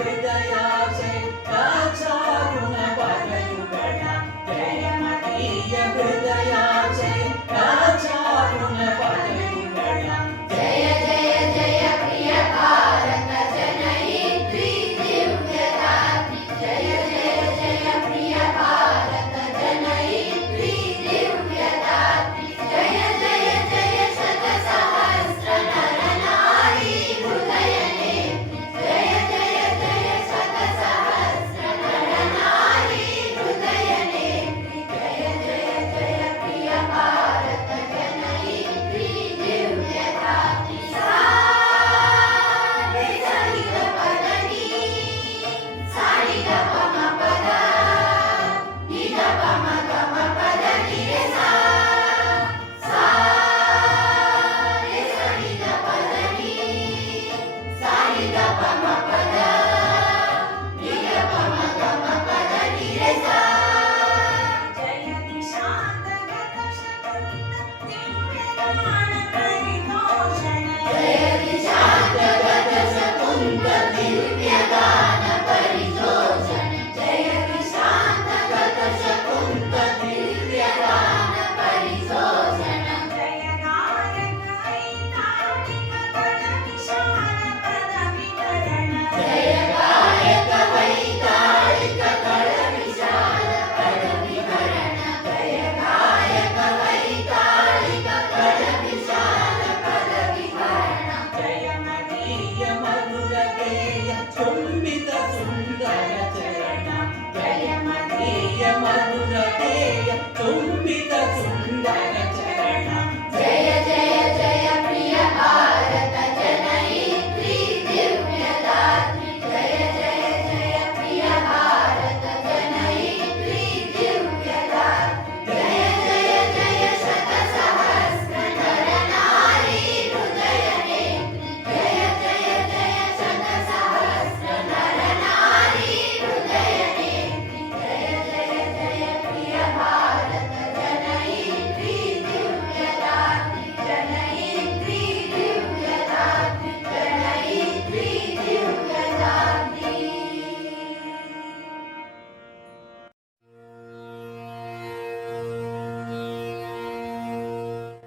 ಹೃದಯಾಸೆ ಕಾಚಾಗುಣ ಪದಯುಗಳ ಜಯಮತೀಯ ಹೃದಯಾಸೆ ಕಾಚಾಗುಣ ಪದಯುಗಳ ಜಯ ಜಯ ಜಯ ಪ್ರಿಯ ಭಾರತ ಜನಯಿತ್ರಿ ದಿವ್ಯದಾತ್ರಿ ಜಯ ಜಯ ಜಯ ಪ್ರಿಯ ಭಾರತ ಜನಯಿತ್ರಿ ದಿವ್ಯದಾತ್ರಿ ಜಯ ಜಯ ಜಯ ಶತ ಸಹಸ್ರ ನರ ನಾರಿ ಹೃದಯ ನೇತ್ರಿ ಜಯ ಜಯ ಜಯ ಶತ ಸಹಸ್ರ ನರ ನಾರಿ ಹೃದಯ ನೇತ್ರಿ ಜಯ ಜಯ ಜಯ ಪ್ರಿಯ ಭಾರತ ಜನಯಿತ್ರಿ ದಿವ್ಯದಾತ್ರಿ ಸಾರಿದ ಪದನಿ ಸಾರಿದ